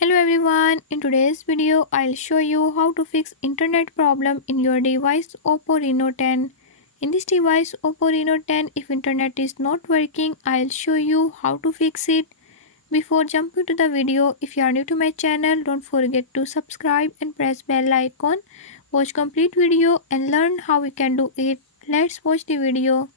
Hello everyone, in today's video I'll show you how to fix internet problem in your device Oppo Reno 10. In this device Oppo Reno 10, if internet is not working, I'll show you how to fix it. Before jumping to the video, if you are new to my channel, don't forget to subscribe and press bell icon. Watch complete video and learn how we can do it. Let's watch the video.